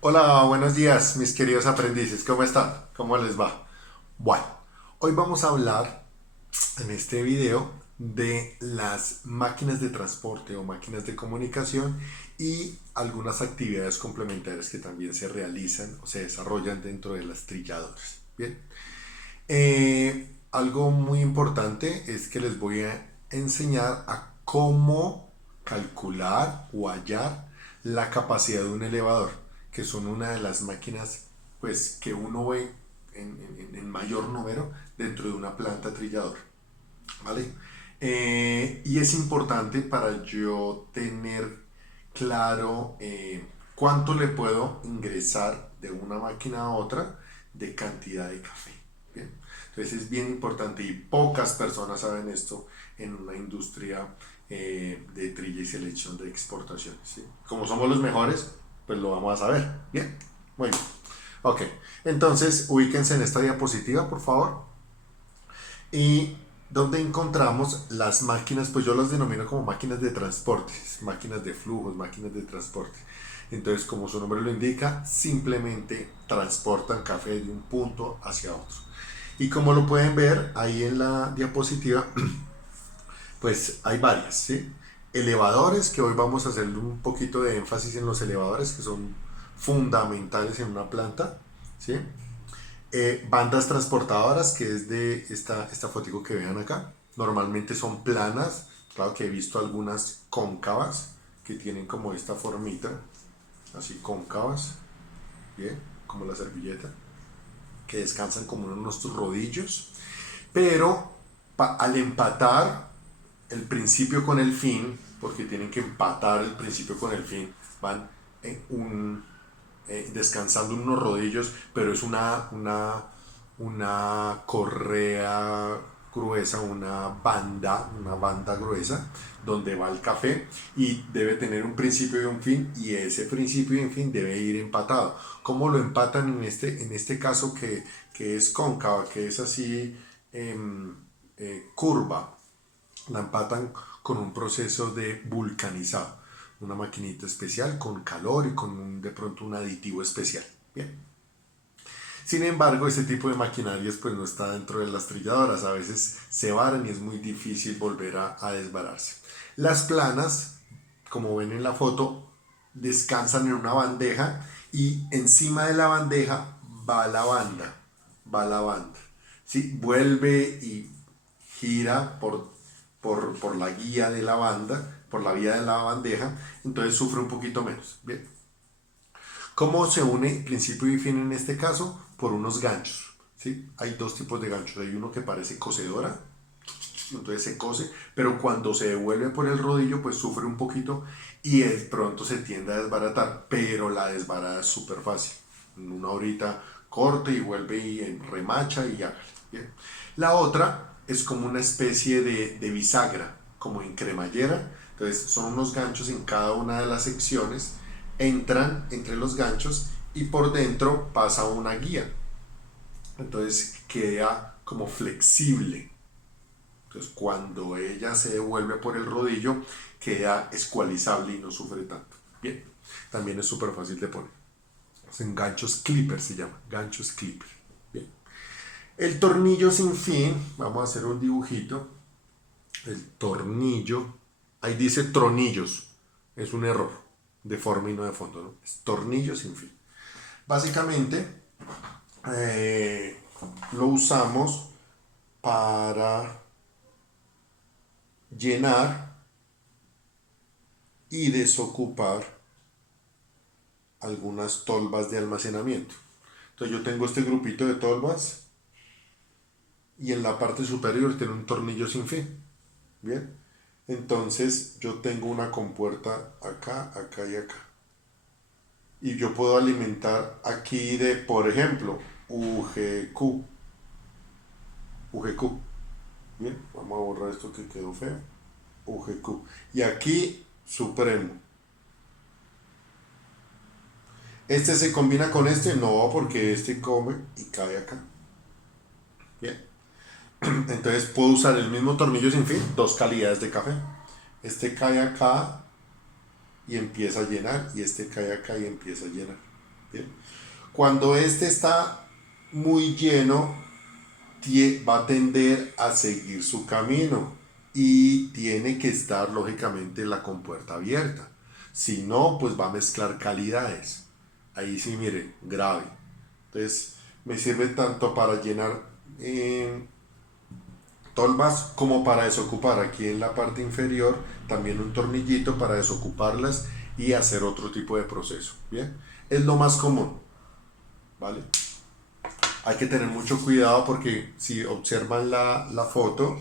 Hola, buenos días, mis queridos aprendices. ¿Cómo están? ¿Cómo les va? Bueno, hoy vamos a hablar en este video de las máquinas de transporte o máquinas de comunicación y algunas actividades complementarias que también se realizan o se desarrollan dentro de las trilladoras. Bien, algo muy importante es que les voy a enseñar a cómo calcular o hallar la capacidad de un elevador, que son una de las máquinas pues, que uno ve en mayor número dentro de una planta trilladora. ¿Vale? Y es importante para yo tener claro cuánto le puedo ingresar de una máquina a otra de cantidad de café. ¿Bien? Entonces es bien importante y pocas personas saben esto en una industria de trilla y selección de exportaciones. ¿Sí? Como somos los mejores, pues lo vamos a saber. Bien, muy bien. Ok, entonces ubíquense en esta diapositiva, por favor. Y donde encontramos las máquinas, pues yo las denomino como máquinas de transporte, máquinas de flujos, máquinas de transporte. Entonces, como su nombre lo indica, simplemente transportan café de un punto hacia otro. Y como lo pueden ver ahí en la diapositiva, pues hay varias, ¿sí? Elevadores, que hoy vamos a hacer un poquito de énfasis en los elevadores, que son fundamentales en una planta, ¿sí? Bandas transportadoras, que es de esta fotico que vean acá. Normalmente son planas, claro que he visto algunas cóncavas que tienen como esta formita, así cóncavas, bien, como la servilleta, que descansan como en unos rodillos, pero al empatar el principio con el fin, porque tienen que empatar el principio con el fin, van en descansando en unos rodillos, pero es una correa gruesa, una banda gruesa, donde va el café y debe tener un principio y un fin, y ese principio y un fin debe ir empatado. ¿Cómo lo empatan en este caso que es cóncava, que es así curva? La empatan con un proceso de vulcanizado, una maquinita especial con calor y con de pronto un aditivo especial. Bien. Sin embargo, este tipo de maquinarias pues no está dentro de las trilladoras, a veces se varan y es muy difícil volver a desvararse. Las planas, como ven en la foto, descansan en una bandeja y encima de la bandeja va la banda, va la banda. ¿Sí? Vuelve y gira por la guía de la banda, por la vía de la bandeja, entonces sufre un poquito menos. Bien. ¿Cómo se une principio y fin en este caso? Por unos ganchos. ¿Sí? Hay dos tipos de ganchos. Hay uno que parece cosedora, entonces se cose, pero cuando se devuelve por el rodillo, pues sufre un poquito y de pronto se tiende a desbaratar, pero la desbarada es súper fácil. En una horita corte y vuelve y remacha y hágale. Bien. La otra es como una especie de bisagra, como en cremallera. Entonces son unos ganchos en cada una de las secciones, entran entre los ganchos y por dentro pasa una guía. Entonces queda como flexible. Entonces, cuando ella se devuelve por el rodillo, queda escualizable y no sufre tanto. Bien, también es súper fácil de poner. Son ganchos clipper, se llama, ganchos clipper. Bien. El tornillo sin fin, vamos a hacer un dibujito. El tornillo, ahí dice tronillos, es un error de forma y no de fondo, ¿no? Es tornillo sin fin. Básicamente, eh, lo usamos para llenar y desocupar algunas tolvas de almacenamiento. Entonces yo tengo este grupito de tolvas y en la parte superior tiene un tornillo sin fin. Bien. Entonces yo tengo una compuerta acá, acá y acá. Y yo puedo alimentar aquí de, por ejemplo, UGQ. UGQ. Bien, vamos a borrar esto que quedó feo. UGQ. Y aquí Supremo. Este se combina con este, no, porque este come y cae acá. Bien. Entonces puedo usar el mismo tornillo sin fin, dos calidades de café. Este cae acá y empieza a llenar y este cae acá y empieza a llenar. Bien. Cuando este está muy lleno, va a tender a seguir su camino y tiene que estar lógicamente la compuerta abierta. Si no, pues va a mezclar calidades. Ahí sí, mire, grave. Entonces, me sirve tanto para llenar tolvas como para desocupar aquí en la parte inferior, también un tornillito para desocuparlas y hacer otro tipo de proceso. Bien, es lo más común, ¿vale? Hay que tener mucho cuidado porque si observan la foto,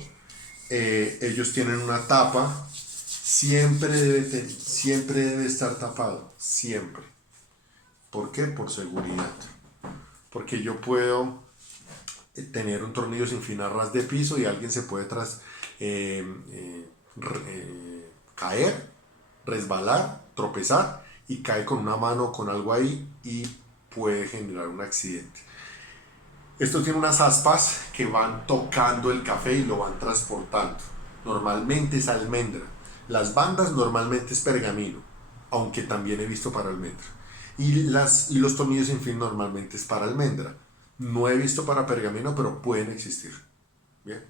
ellos tienen una tapa, siempre debe estar tapado, siempre. ¿Por qué? Por seguridad. Porque yo puedo tener un tornillo sin fin a ras de piso y alguien se puede eh, eh, caer, resbalar, tropezar y cae con una mano o con algo ahí y puede generar un accidente. Esto tiene unas aspas que van tocando el café y lo van transportando. Normalmente es almendra. Las bandas normalmente es pergamino, aunque también he visto para almendra. Y los tornillos sin fin normalmente es para almendra. No he visto para pergamino, pero pueden existir. Bien.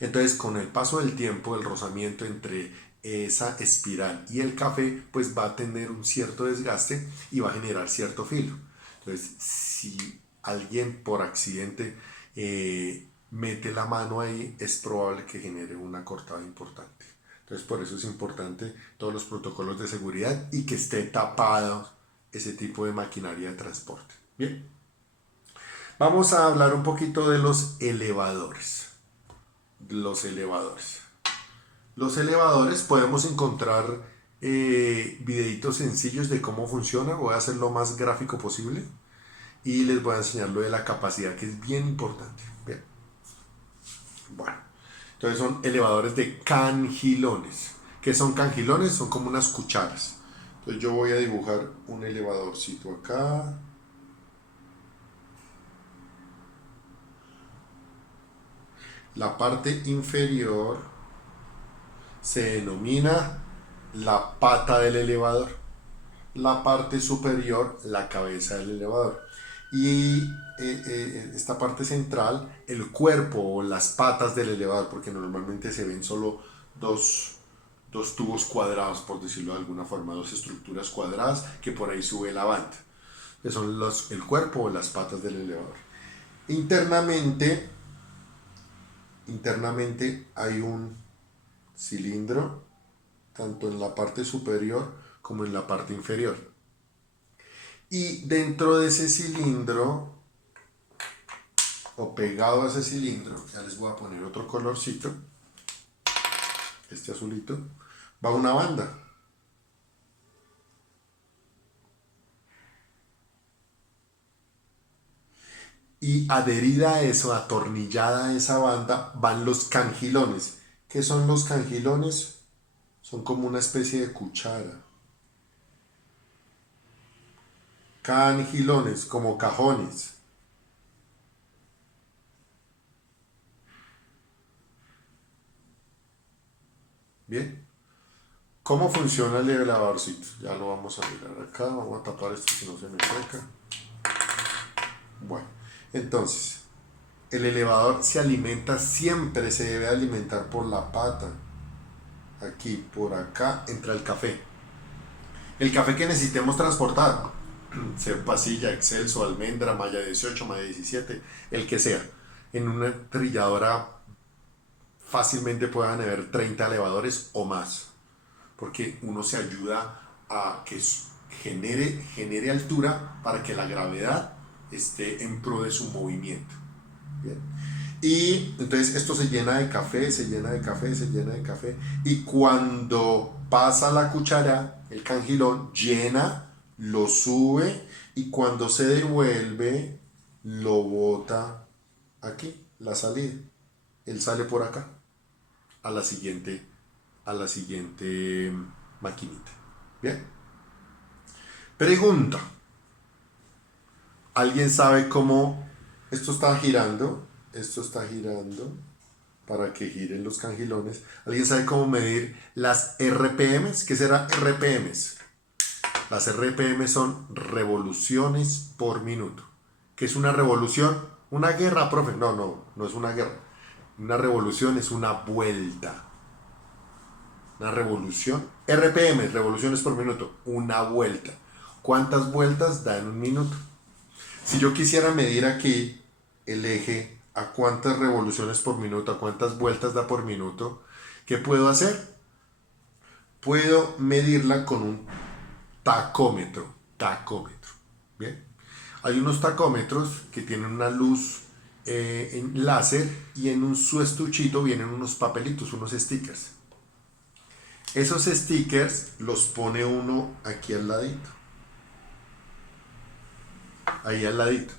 Entonces, con el paso del tiempo, el rozamiento entre esa espiral y el café, pues va a tener un cierto desgaste y va a generar cierto filo. Entonces, si alguien por accidente mete la mano ahí, es probable que genere una cortada importante. Entonces, por eso es importante todos los protocolos de seguridad y que esté tapado ese tipo de maquinaria de transporte. Bien, vamos a hablar un poquito de los elevadores. Los elevadores. Los elevadores podemos encontrar videitos sencillos de cómo funciona. Voy a hacer lo más gráfico posible y les voy a enseñar lo de la capacidad, que es bien importante. Bien. Bueno, entonces son elevadores de cangilones. ¿Qué son cangilones? Son como unas cucharas. Entonces yo voy a dibujar un elevadorcito acá. La parte inferior se denomina la pata del elevador. La parte superior, la cabeza del elevador. Y esta parte central, el cuerpo o las patas del elevador, porque normalmente se ven solo dos tubos cuadrados, por decirlo de alguna forma, dos estructuras cuadradas que por ahí sube la banda, que son el cuerpo o las patas del elevador. Internamente, internamente hay un cilindro, tanto en la parte superior como en la parte inferior. Y dentro de ese cilindro, o pegado a ese cilindro, ya les voy a poner otro colorcito, este azulito, va una banda. Y adherida a eso, atornillada a esa banda, van los cangilones. ¿Qué son los cangilones? Son como una especie de cuchara. Cangilones, como cajones. Bien. ¿Cómo funciona el elevadorcito? Ya lo vamos a mirar acá. Vamos a tapar esto si no se me seca. Bueno, entonces, el elevador se alimenta, siempre se debe alimentar por la pata. Aquí, por acá, entra el café. El café que necesitemos transportar, sea pasilla, excelso, almendra, malla 18, malla 17, el que sea. En una trilladora fácilmente puedan haber 30 elevadores o más, porque uno se ayuda a que genere altura para que la gravedad esté en pro de su movimiento. Bien. Y entonces esto se llena de café, se llena de café, se llena de café. Y cuando pasa la cuchara, el cangilón llena, lo sube y cuando se devuelve, lo bota aquí, la salida. Él sale por acá a la siguiente maquinita. Bien. Pregunta. ¿Alguien sabe cómo esto está girando? Esto está girando para que giren los cangilones. ¿Alguien sabe cómo medir las RPMs? ¿Qué será RPMs? Las RPM son revoluciones por minuto. ¿Qué es una revolución? Una guerra, profe. No es una guerra. Una revolución es una vuelta. Una revolución. RPM, revoluciones por minuto. Una vuelta. ¿Cuántas vueltas da en un minuto? Si yo quisiera medir aquí el eje a cuántas revoluciones por minuto, a cuántas vueltas da por minuto, ¿qué puedo hacer? Puedo medirla con un tacómetro. Tacómetro. Bien. Hay unos tacómetros que tienen una luz en láser y en su estuchito vienen unos papelitos, unos stickers. Esos stickers los pone uno aquí al ladito. Ahí al ladito.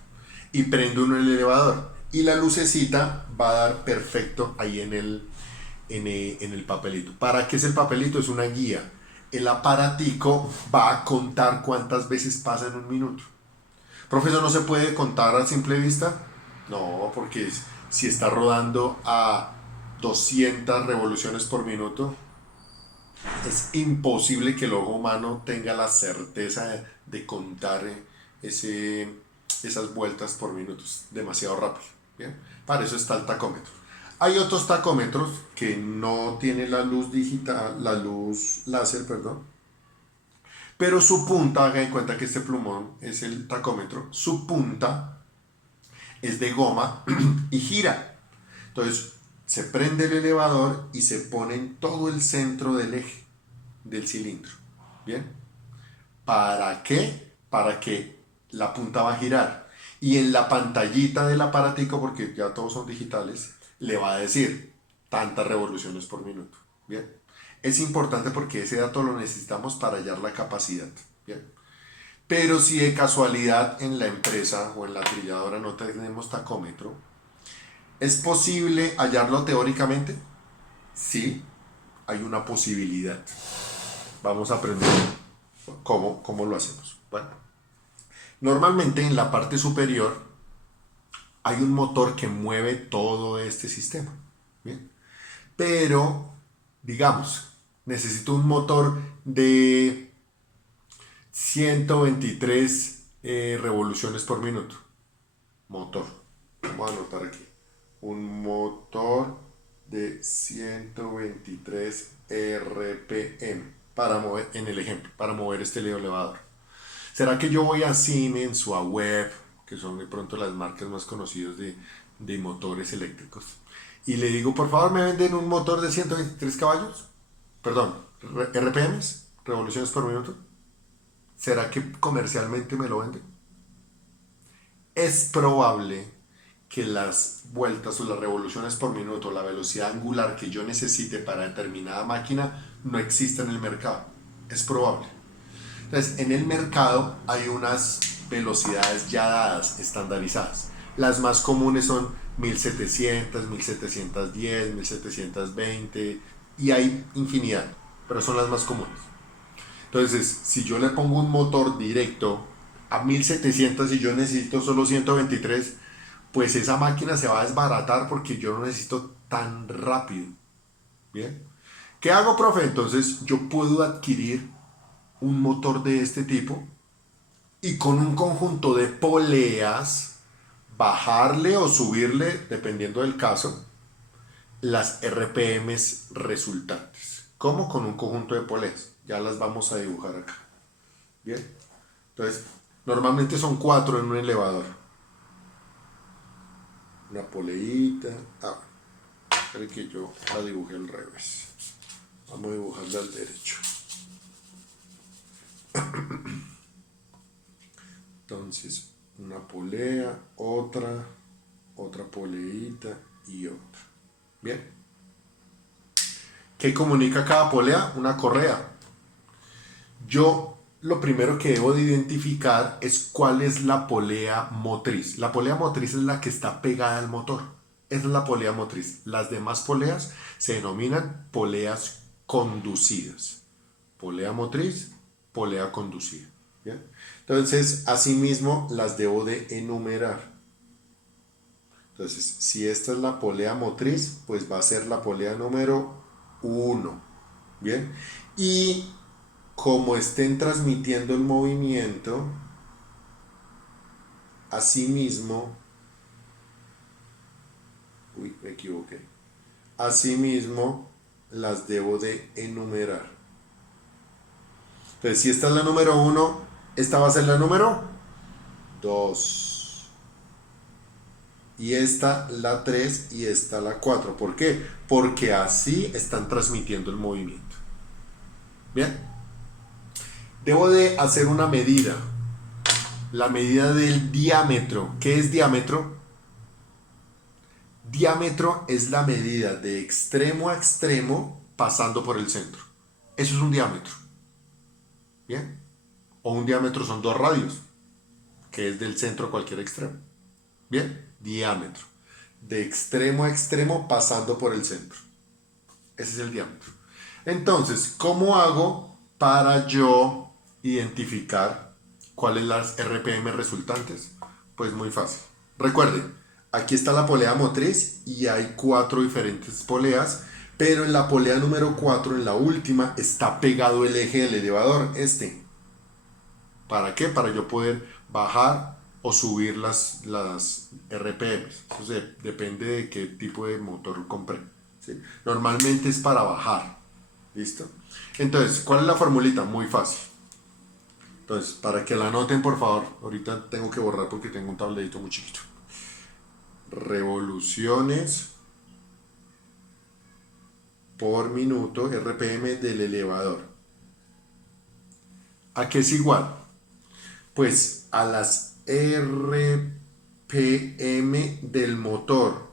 Y prende uno el elevador. Y la lucecita va a dar perfecto ahí en el papelito. ¿Para qué es el papelito? Es una guía. El aparatico va a contar cuántas veces pasa en un minuto. Profesor, ¿no se puede contar a simple vista? No, porque si está rodando a 200 revoluciones por minuto, es imposible que el ojo humano tenga la certeza de contar esas vueltas por minutos demasiado rápido. ¿Bien? Para eso está el tacómetro. Hay otros tacómetros que no tienen la luz digital, la luz láser, perdón, pero su punta, hagan en cuenta que este plumón es el tacómetro, su punta es de goma y gira. Entonces se prende el elevador y se pone en todo el centro del eje del cilindro. ¿Bien? ¿Para qué? Para que la punta va a girar. Y en la pantallita del aparatico, porque ya todos son digitales, le va a decir tantas revoluciones por minuto. ¿Bien? Es importante porque ese dato lo necesitamos para hallar la capacidad. ¿Bien? Pero si de casualidad en la empresa o en la trilladora no tenemos tacómetro, ¿es posible hallarlo teóricamente? Sí, hay una posibilidad. Vamos a aprender cómo lo hacemos. Bueno, normalmente en la parte superior hay un motor que mueve todo este sistema. ¿Bien? Pero, digamos, necesito un motor de 123 revoluciones por minuto. Motor. Vamos a anotar aquí. Un motor de 123 RPM para mover, en el ejemplo, para mover este elevador. ¿Será que yo voy a Siemens o a Webb, que son de pronto las marcas más conocidas de motores eléctricos, y le digo, por favor, me venden un motor de 123 caballos? Perdón, RPMs, revoluciones por minuto. ¿Será que comercialmente me lo venden? Es probable que las vueltas o las revoluciones por minuto, la velocidad angular que yo necesite para determinada máquina, no exista en el mercado. Es probable. Entonces, en el mercado hay unas velocidades ya dadas, estandarizadas. Las más comunes son 1700, 1710, 1720 y hay infinidad, pero son las más comunes. Entonces, si yo le pongo un motor directo a 1700 y yo necesito solo 123, pues esa máquina se va a desbaratar porque yo no necesito tan rápido. ¿Bien? ¿Qué hago, profe? Entonces yo puedo adquirir un motor de este tipo y con un conjunto de poleas bajarle o subirle, dependiendo del caso, las RPMs resultantes. ¿Cómo? Con un conjunto de poleas. Ya las vamos a dibujar acá. Bien. Entonces, normalmente son 4 en un elevador. Una poleita. Espera que yo la dibujé al revés. Vamos a dibujarla al derecho. Entonces, una polea, otra poleita y otra. Bien. ¿Qué comunica cada polea? Una correa. Yo lo primero que debo de identificar es cuál es la polea motriz. La polea motriz es la que está pegada al motor. Esa es la polea motriz. Las demás poleas se denominan poleas conducidas. Polea motriz, polea conducida. ¿Bien? Entonces, asimismo, las debo de enumerar. Entonces, si esta es la polea motriz, pues va a ser la polea número 1. ¿Bien? Y como estén transmitiendo el movimiento, asimismo, me equivoqué, asimismo las debo de enumerar. Entonces, si esta es la número 1, esta va a ser la número 2. Y esta la 3 y esta la 4. ¿Por qué? Porque así están transmitiendo el movimiento. Bien. Debo de hacer una medida. La medida del diámetro. ¿Qué es diámetro? Diámetro es la medida de extremo a extremo pasando por el centro. Eso es un diámetro. ¿Bien? O un diámetro son 2 radios, que es del centro a cualquier extremo. ¿Bien? Diámetro. De extremo a extremo pasando por el centro. Ese es el diámetro. Entonces, ¿cómo hago para yo identificar cuáles las RPM resultantes? Pues muy fácil. Recuerden, aquí está la polea motriz y hay 4 diferentes poleas, pero en la polea número 4, en la última, está pegado el eje del elevador, este. ¿Para qué? Para yo poder bajar o subir las RPM. Eso depende de qué tipo de motor compré. ¿Sí? Normalmente es para bajar. ¿Listo? Entonces, ¿cuál es la formulita? Muy fácil. Entonces, para que la anoten, por favor. Ahorita tengo que borrar porque tengo un tablerito muy chiquito. Revoluciones por minuto, RPM del elevador. ¿A qué es igual? Pues a las RPM del motor.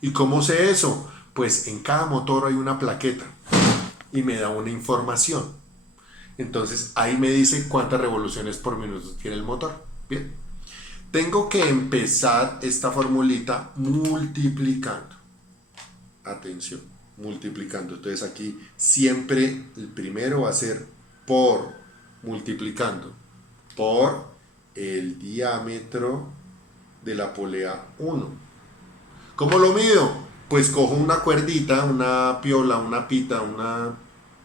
¿Y cómo sé eso? Pues en cada motor hay una plaqueta y me da una información. Entonces ahí me dice cuántas revoluciones por minuto tiene el motor. Bien. Tengo que empezar esta formulita multiplicando. Atención, multiplicando. Entonces aquí siempre el primero va a ser por, multiplicando por el diámetro de la polea 1. ¿Cómo lo mido? Pues cojo una cuerdita, una piola, una pita, una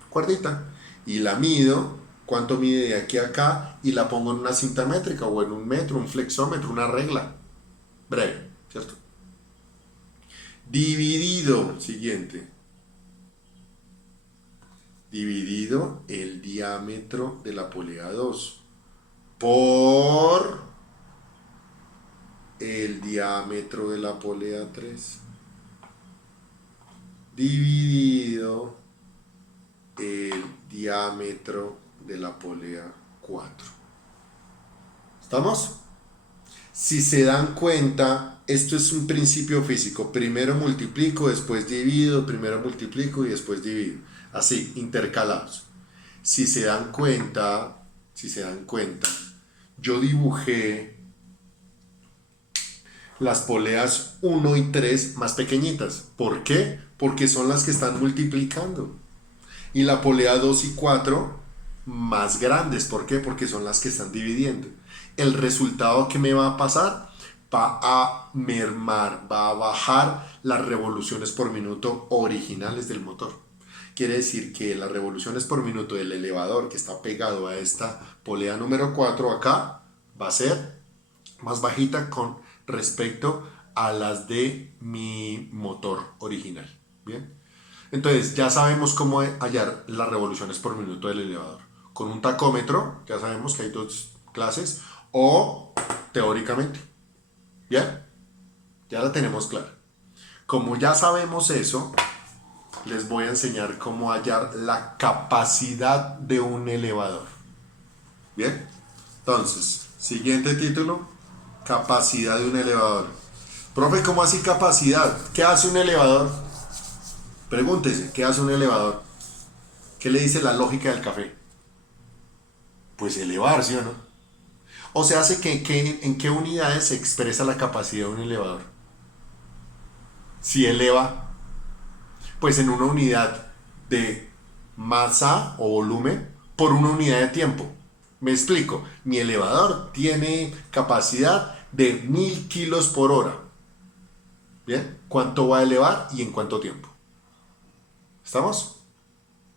cuerdita y la mido. ¿Cuánto mide de aquí a acá? Y la pongo en una cinta métrica o en un metro, un flexómetro, una regla. Breve, ¿cierto? Dividido, siguiente. Dividido el diámetro de la polea 2 por el diámetro de la polea 3 dividido el diámetro de la polea 4. ¿Estamos? Si se dan cuenta, esto es un principio físico. Primero multiplico, después divido, primero multiplico y después divido. Así, intercalados. Si se dan cuenta, yo dibujé las poleas 1 y 3 más pequeñitas. ¿Por qué? Porque son las que están multiplicando. Y la polea 2 y 4 más grandes. ¿Por qué? Porque son las que están dividiendo. El resultado que me va a pasar va a mermar, va a bajar las revoluciones por minuto originales del motor. Quiere decir que las revoluciones por minuto del elevador que está pegado a esta polea número 4 acá va a ser más bajita con respecto a las de mi motor original. Bien. Entonces ya sabemos cómo hallar las revoluciones por minuto del elevador. Con un tacómetro, ya sabemos que hay 2 clases, o teóricamente. ¿Bien? Ya la tenemos clara. Como ya sabemos eso, les voy a enseñar cómo hallar la capacidad de un elevador. ¿Bien? Entonces, siguiente título, capacidad de un elevador. Profe, ¿cómo así capacidad? ¿Qué hace un elevador? Pregúntese, ¿qué hace un elevador? ¿Qué le dice la lógica del café? Pues elevar, ¿sí o no? O sea, ¿en qué unidades se expresa la capacidad de un elevador? Si eleva, pues en una unidad de masa o volumen por una unidad de tiempo. Me explico, mi elevador tiene capacidad de 1000 kilos por hora. ¿Bien? ¿Cuánto va a elevar y en cuánto tiempo? ¿Estamos?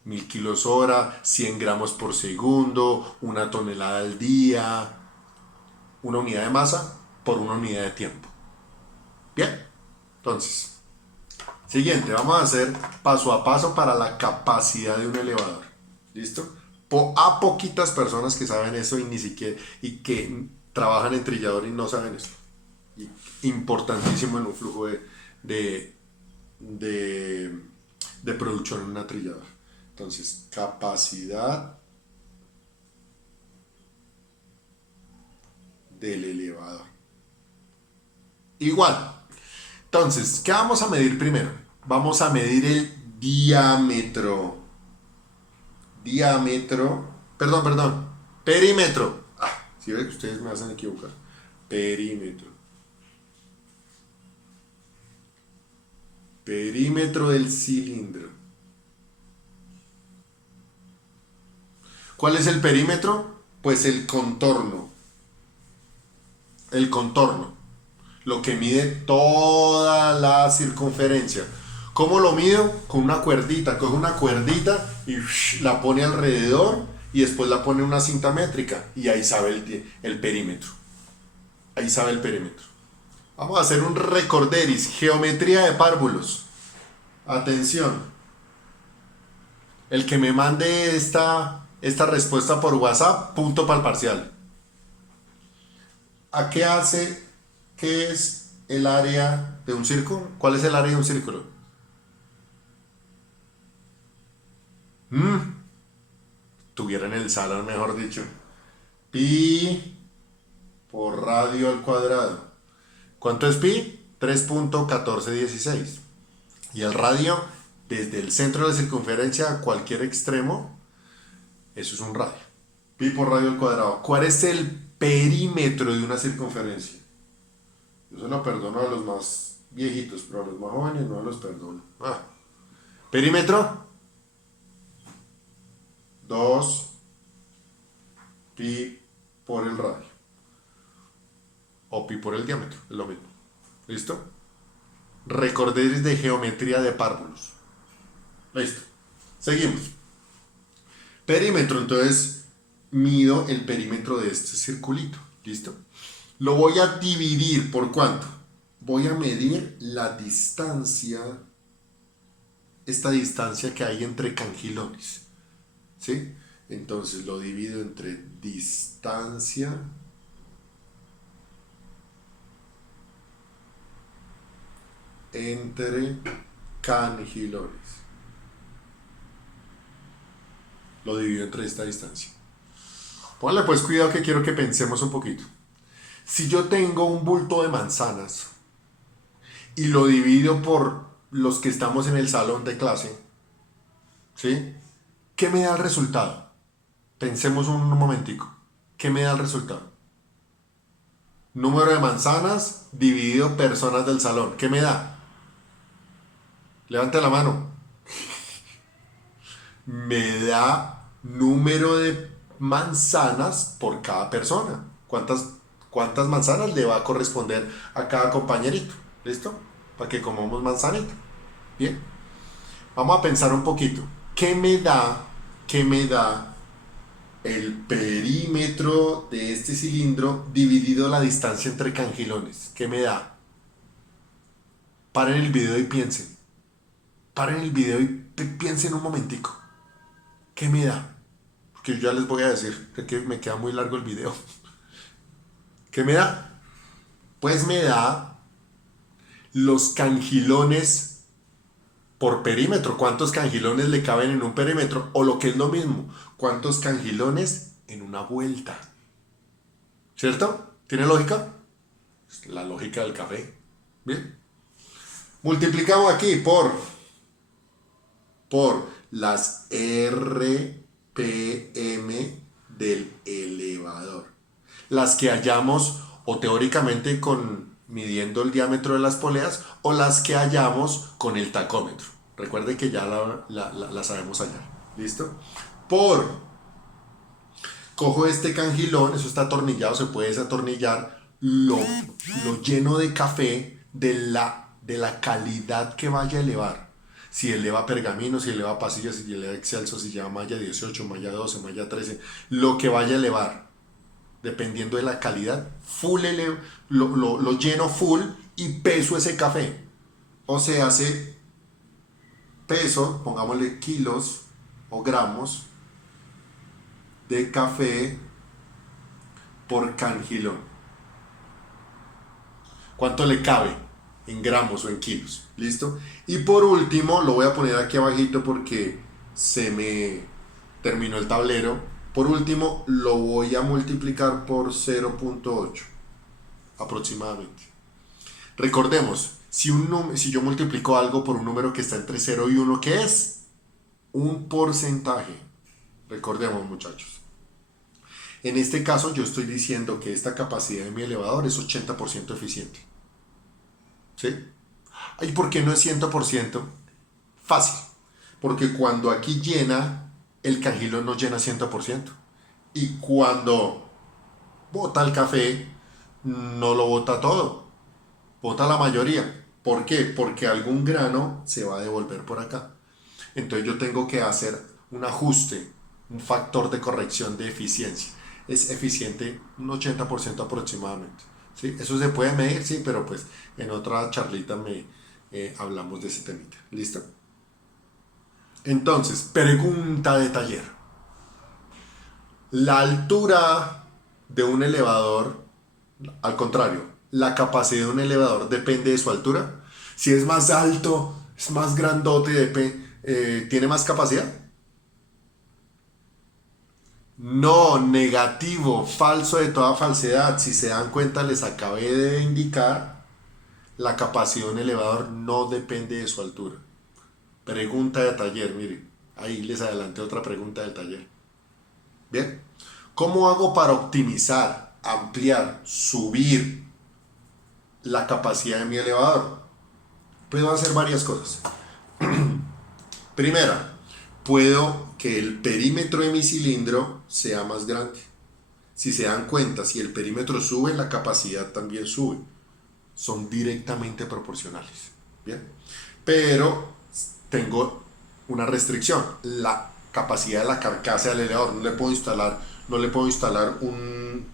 1000 kilos hora, 100 gramos por segundo, 1 tonelada al día, una unidad de masa por una unidad de tiempo. Bien, entonces, siguiente, vamos a hacer paso a paso para la capacidad de un elevador. ¿Listo? A poquitas personas que saben eso y ni siquiera, y que trabajan en trillador y no saben eso. Y importantísimo en un flujo de, de, de producción en una trilladora. Entonces, capacidad del elevador. Igual. Entonces, ¿qué vamos a medir primero? Vamos a medir el diámetro. Perdón. Perímetro. Si ven que ustedes me hacen equivocar. Perímetro. Perímetro del cilindro. ¿Cuál es el perímetro? Pues el contorno. El contorno. Lo que mide toda la circunferencia. ¿Cómo lo mido? Con una cuerdita. Coge una cuerdita y la pone alrededor y después la pone una cinta métrica y ahí sabe el perímetro. Ahí sabe el perímetro. Vamos a hacer un recorderis. Geometría de párvulos. Atención. El que me mande esta respuesta por WhatsApp, punto para el parcial. ¿A qué hace? ¿Qué es el área de un círculo? ¿Cuál es el área de un círculo? Tuviera en el salón, mejor dicho. Pi por radio al cuadrado. ¿Cuánto es pi? 3.1416. Y el radio, desde el centro de la circunferencia a cualquier extremo, eso es un radio. Pi por radio al cuadrado. ¿Cuál es el perímetro de una circunferencia? Yo se lo perdono a los más viejitos, pero a los más jóvenes no los perdono. Perímetro. 2 pi por el radio. O pi por el diámetro, es lo mismo. ¿Listo? Recordéis de geometría de párvulos. Listo. Seguimos. Perímetro, entonces mido el perímetro de este circulito. ¿Listo? Lo voy a dividir por cuánto. Voy a medir la distancia, esta distancia que hay entre cangilones. ¿Sí? Entonces lo divido entre distancia entre cangilones. Lo divido entre esta distancia. Póngale pues cuidado que quiero que pensemos un poquito. Si yo tengo un bulto de manzanas y lo divido por los que estamos en el salón de clase, ¿sí? ¿Qué me da el resultado? Pensemos un momentico. ¿Qué me da el resultado? Número de manzanas dividido personas del salón. ¿Qué me da? Levante la mano. Me da número de manzanas por cada persona. ¿Cuántas manzanas le va a corresponder a cada compañerito? ¿Listo? Para que comamos manzanita. Bien. Vamos a pensar un poquito. ¿Qué me da el perímetro de este cilindro dividido la distancia entre cangilones? ¿Qué me da? Paren el video y piensen. Paren el video y piensen un momentico. ¿Qué me da? Porque yo ya les voy a decir, que me queda muy largo el video. ¿Qué me da? Pues me da los cangilones por perímetro. ¿Cuántos cangilones le caben en un perímetro? O lo que es lo mismo, ¿cuántos cangilones en una vuelta? ¿Cierto? ¿Tiene lógica? La lógica del café. Bien. Multiplicamos aquí por las RPM del elevador. Las que hallamos o teóricamente midiendo el diámetro de las poleas o las que hallamos con el tacómetro. Recuerden que ya la sabemos hallar. ¿Listo? Cojo este cangilón, eso está atornillado, se puede desatornillar, lo lleno de café de la calidad que vaya a elevar. si eleva pergamino, si eleva pasillas, si eleva excelso, si lleva malla 18, malla 12, malla 13, lo que vaya a elevar, dependiendo de la calidad, lo lleno full y peso ese café. O se hace peso, pongámosle kilos o gramos de café por cangilón. ¿Cuánto le cabe en gramos o en kilos? ¿Listo? Y por último, lo voy a poner aquí abajito porque se me terminó el tablero. Por último, lo voy a multiplicar por 0.8 aproximadamente. Recordemos, si yo multiplico algo por un número que está entre 0 y 1, ¿qué es? Un porcentaje. Recordemos, muchachos. En este caso yo estoy diciendo que esta capacidad de mi elevador es 80% eficiente. ¿Sí? ¿Y por qué no es 100%? Fácil. Porque cuando aquí llena, el cangilón no llena 100%. Y cuando bota el café, no lo bota todo. Bota la mayoría. ¿Por qué? Porque algún grano se va a devolver por acá. Entonces yo tengo que hacer un ajuste, un factor de corrección de eficiencia. Es eficiente un 80% aproximadamente. ¿Sí? Eso se puede medir, sí, pero pues en otra charlita hablamos de ese temita. ¿Listo? Entonces, pregunta de taller. La altura de un elevador, al contrario, la capacidad de un elevador depende de su altura. Si es más alto, es más grandote, ¿tiene más capacidad? No, negativo, falso de toda falsedad. Si se dan cuenta, les acabé de indicar, la capacidad de un elevador no depende de su altura. Pregunta de taller, miren, ahí les adelanté otra pregunta del taller. Bien, ¿cómo hago para optimizar, ampliar, subir la capacidad de mi elevador? Puedo hacer varias cosas. Primera, puedo que el perímetro de mi cilindro sea más grande. Si se dan cuenta, si el perímetro sube, la capacidad también sube. Son directamente proporcionales. Bien, pero tengo una restricción: la capacidad de la carcasa del elevador. No le puedo instalar un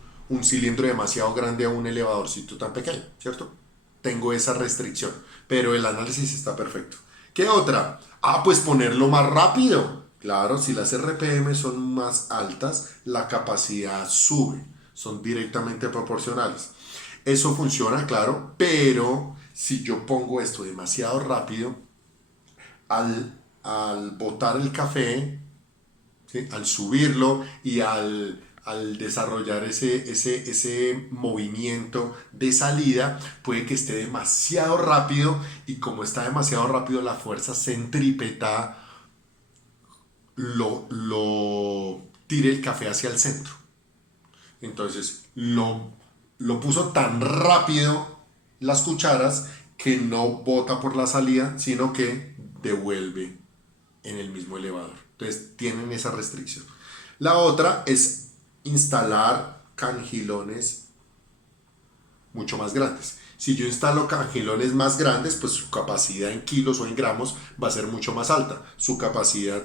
cilindro demasiado grande a un elevadorcito tan pequeño, ¿cierto? Tengo esa restricción, pero el análisis está perfecto. ¿Qué otra? Pues ponerlo más rápido. Claro, si las RPM son más altas, la capacidad sube. Son directamente proporcionales. Eso funciona, claro, pero si yo pongo esto demasiado rápido, al botar el café, ¿sí? Al subirlo y al desarrollar ese movimiento de salida, puede que esté demasiado rápido, y como está demasiado rápido, la fuerza centrípeta lo tire el café hacia el centro. Entonces lo puso tan rápido las cucharas que no bota por la salida, sino que devuelve en el mismo elevador. Entonces tienen esa restricción. La otra es instalar cangilones mucho más grandes. Si yo instalo cangilones más grandes, pues su capacidad en kilos o en gramos va a ser mucho más alta. Su capacidad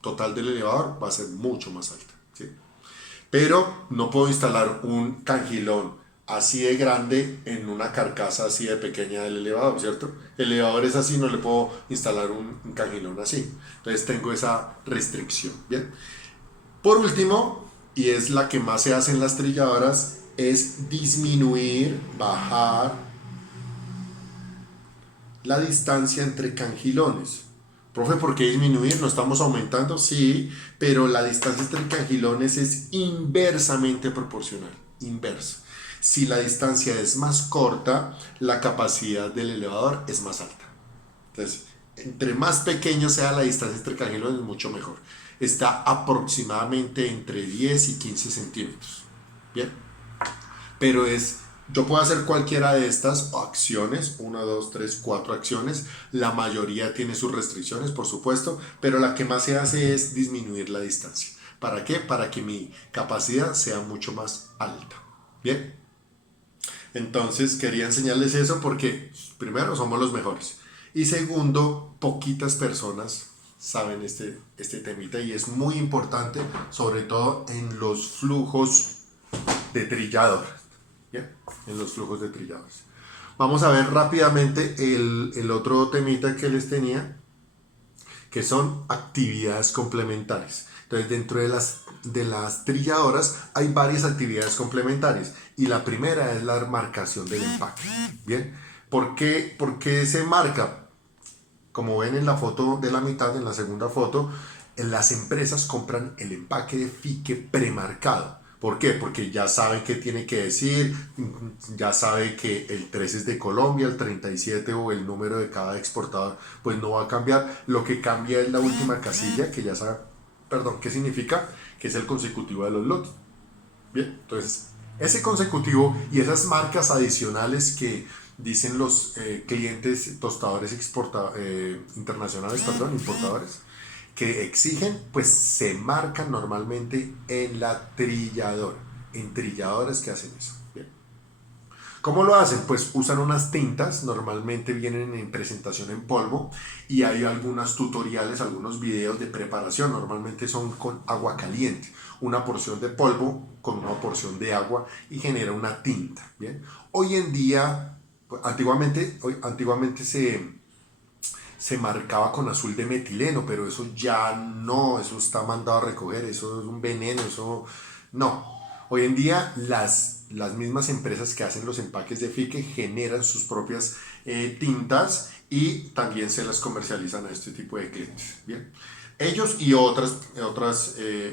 total del elevador va a ser mucho más alta. ¿Sí? Pero no puedo instalar un cangilón así de grande en una carcasa así de pequeña del elevador, ¿cierto? El elevador es así, no le puedo instalar un cangilón así. Entonces tengo esa restricción, ¿bien? Por último, y es la que más se hace en las trilladoras, es disminuir, bajar la distancia entre cangilones. Profe, ¿por qué disminuir? ¿No estamos aumentando? Sí, pero la distancia entre cangilones es inversamente proporcional. Inversa. Si la distancia es más corta, la capacidad del elevador es más alta. Entonces, entre más pequeño sea la distancia entre cangilones, mucho mejor. Está aproximadamente entre 10 y 15 centímetros. Bien. Pero yo puedo hacer cualquiera de estas acciones, 1, 2, 3, 4 acciones. La mayoría tiene sus restricciones, por supuesto, pero la que más se hace es disminuir la distancia. ¿Para qué? Para que mi capacidad sea mucho más alta. Bien. Entonces quería enseñarles eso porque primero somos los mejores Y segundo, poquitas personas saben este temita y es muy importante, sobre todo en los flujos de trillador. ¿Bien? En los flujos de trilladores. Vamos a ver rápidamente el otro temita que les tenía, que son actividades complementarias. Entonces, dentro de las trilladoras hay varias actividades complementarias y la primera es la marcación del empaque. Bien, por qué se marca? Como ven en la foto de la mitad, en la segunda foto, las empresas compran el empaque de fique premarcado. ¿Por qué? Porque ya sabe qué tiene que decir, ya sabe que el 3 es de Colombia, el 37 o el número de cada exportador, pues no va a cambiar. Lo que cambia es la última casilla, que ya sabe, perdón, ¿qué significa? Que es el consecutivo de los lotes. Bien, entonces, ese consecutivo y esas marcas adicionales que dicen los clientes tostadores internacionales, perdón, importadores, que exigen, pues se marcan normalmente en la trilladora, en trilladoras que hacen eso. Bien. ¿Cómo lo hacen? Pues usan unas tintas, normalmente vienen en presentación en polvo y hay algunos tutoriales, algunos videos de preparación, normalmente son con agua caliente, una porción de polvo con una porción de agua y genera una tinta. Bien. Hoy en día, pues, antiguamente se marcaba con azul de metileno, pero eso ya no, eso está mandado a recoger, eso es un veneno, eso no. Hoy en día las mismas empresas que hacen los empaques de fique generan sus propias tintas y también se las comercializan a este tipo de clientes. Bien, ellos y otras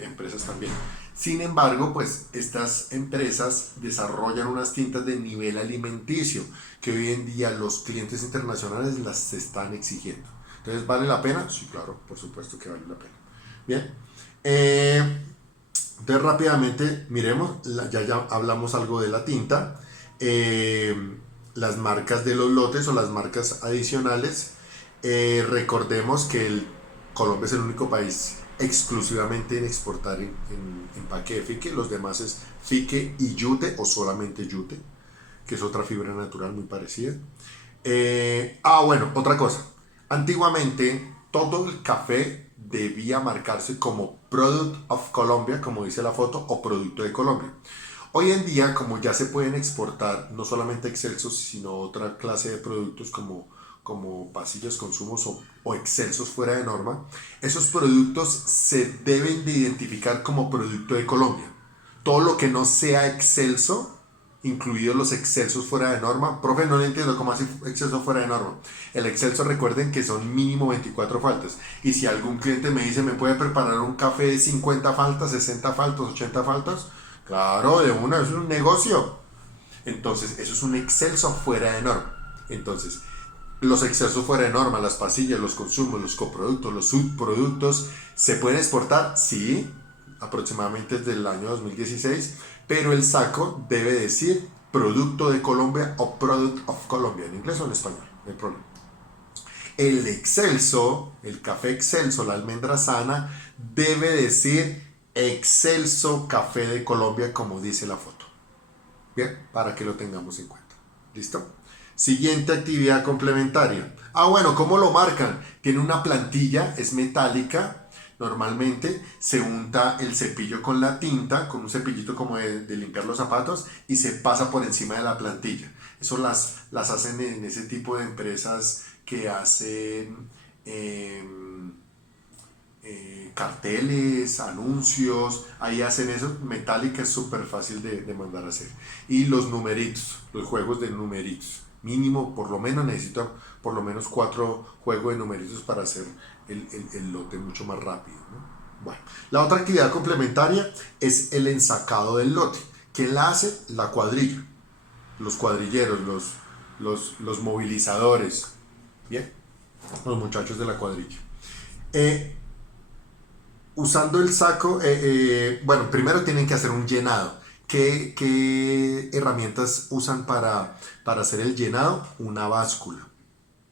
empresas también. Sin embargo, pues estas empresas desarrollan unas tintas de nivel alimenticio que hoy en día los clientes internacionales las están exigiendo. Entonces, ¿vale la pena? Sí, claro, por supuesto que vale la pena. Bien. Entonces, rápidamente, miremos, ya hablamos algo de la tinta. Las marcas de los lotes o las marcas adicionales. Recordemos que Colombia es el único país exclusivamente en exportar en empaque de fique. Los demás es fique y yute o solamente yute, que es otra fibra natural muy parecida. Bueno, otra cosa. Antiguamente todo el café debía marcarse como Product of Colombia, como dice la foto, o Producto de Colombia. Hoy en día, como ya se pueden exportar no solamente excelsos, sino otra clase de productos como pasillas, consumos o excelsos fuera de norma, esos productos se deben de identificar como Producto de Colombia. Todo lo que no sea excelso, incluidos los excelsos fuera de norma. Profe, no le entiendo cómo hace excelso fuera de norma. El excelso, recuerden que son mínimo 24 faltas. Y si algún cliente me dice, ¿me puede preparar un café de 50 faltas, 60 faltas, 80 faltas? Claro, de una, eso es un negocio. Entonces, eso es un excelso fuera de norma. Entonces, los excesos fuera de norma, las pasillas, los consumos, los coproductos, los subproductos, ¿se pueden exportar? Sí, aproximadamente desde el año 2016, pero el saco debe decir Producto de Colombia o Product of Colombia, en inglés o en español, no hay problema. El excelso, el café excelso, la almendra sana, debe decir Excelso Café de Colombia, como dice la foto. Bien, para que lo tengamos en cuenta. ¿Listo? Siguiente actividad complementaria. Bueno, ¿cómo lo marcan? Tiene una plantilla, es metálica. Normalmente se unta el cepillo con la tinta, con un cepillito como de limpiar los zapatos, y se pasa por encima de la plantilla. Eso las hacen en ese tipo de empresas que hacen carteles, anuncios, ahí hacen eso. Metallica es súper fácil de mandar a hacer. Y los numeritos, los juegos de numeritos. Mínimo, por lo menos necesito por lo menos 4 juegos de numeritos para hacer el lote mucho más rápido, ¿no? Bueno, la otra actividad complementaria es el ensacado del lote. ¿Quién la hace? La cuadrilla. Los cuadrilleros, los movilizadores. Bien, los muchachos de la cuadrilla. Usando el saco, bueno, primero tienen que hacer un llenado. ¿Qué herramientas usan para hacer el llenado? Una báscula.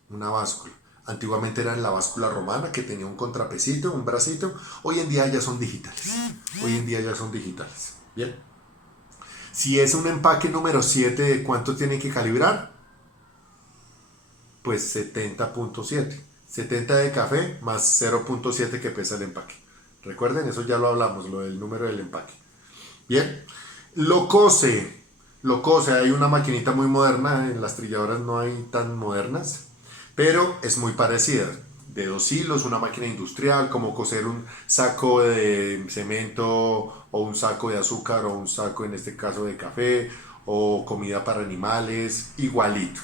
Una báscula. Antiguamente era la báscula romana que tenía un contrapesito, un bracito. Hoy en día ya son digitales. Hoy en día ya son digitales. Bien. Si es un empaque número 7, ¿cuánto tiene que calibrar? pues 70.7. 70 de café más 0.7 que pesa el empaque. Recuerden, eso ya lo hablamos, lo del número del empaque. Bien, lo cose. Lo cose, hay una maquinita muy moderna, en las trilladoras no hay tan modernas, pero es muy parecida. De 2 hilos, una máquina industrial, como coser un saco de cemento o un saco de azúcar o un saco, en este caso, de café o comida para animales, igualito.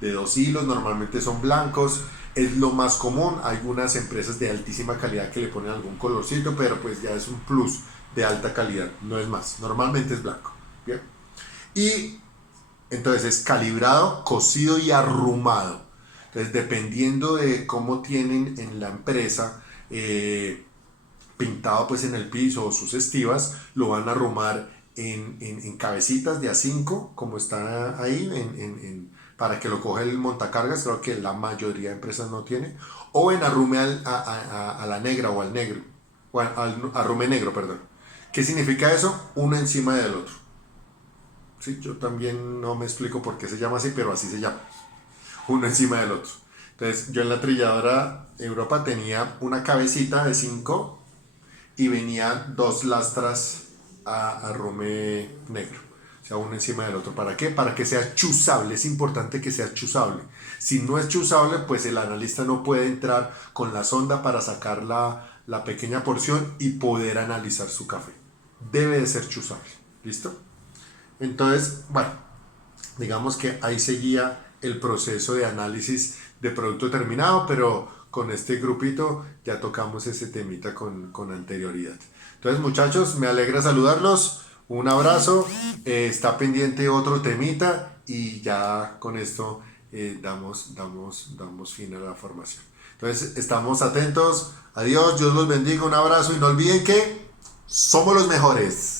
De 2 hilos, normalmente son blancos, es lo más común. Hay algunas empresas de altísima calidad que le ponen algún colorcito, pero pues ya es un plus de alta calidad, no es más. Normalmente es blanco. Bien. Y entonces es calibrado, cocido y arrumado. Entonces, dependiendo de cómo tienen en la empresa pintado pues en el piso o sus estivas, lo van a arrumar en cabecitas de A5, como está ahí, para que lo coja el montacargas. Creo que la mayoría de empresas no tiene. O en arrume a la negra o al negro. O al arrume negro, perdón. ¿Qué significa eso? Uno encima del otro. Sí, yo también no me explico por qué se llama así, pero así se llama. Uno encima del otro. Entonces, yo en la trilladora Europa tenía una cabecita de 5 y venía 2 lastras a rome negro. O sea, uno encima del otro. ¿Para qué? Para que sea chuzable. Es importante que sea chuzable. Si no es chuzable, pues el analista no puede entrar con la sonda para sacar la pequeña porción y poder analizar su café. Debe de ser chuzable. ¿Listo? Entonces, bueno, digamos que ahí seguía el proceso de análisis de producto terminado, pero con este grupito ya tocamos ese temita con anterioridad. Entonces, muchachos, me alegra saludarlos. Un abrazo. Está pendiente otro temita y ya con esto damos fin a la formación. Entonces, estamos atentos. Adiós, Dios los bendiga, un abrazo y no olviden que somos los mejores.